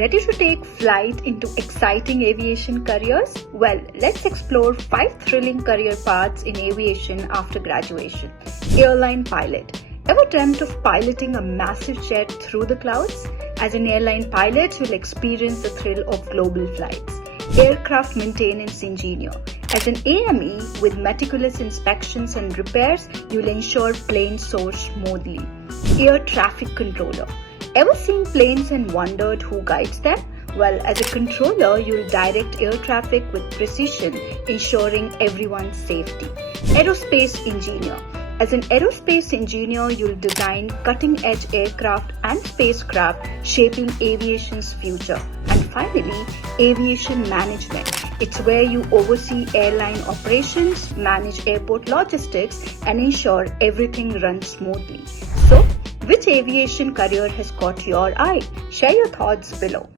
Ready to take flight into exciting aviation careers? Well, let's explore 5 thrilling career paths in aviation after graduation. Airline pilot. Ever dreamt of piloting a massive jet through the clouds? As an airline pilot, you'll experience the thrill of global flights. Aircraft maintenance engineer. As an AME with meticulous inspections and repairs, you'll ensure planes soar smoothly. Air traffic controller. Ever seen planes and wondered who guides them? Well, as a controller, you'll direct air traffic with precision, ensuring everyone's safety. Aerospace engineer. As an aerospace engineer, you'll design cutting-edge aircraft and spacecraft, shaping aviation's future. And finally, aviation management. It's where you oversee airline operations, manage airport logistics, and ensure everything runs smoothly. So, which aviation career has caught your eye? Share your thoughts below.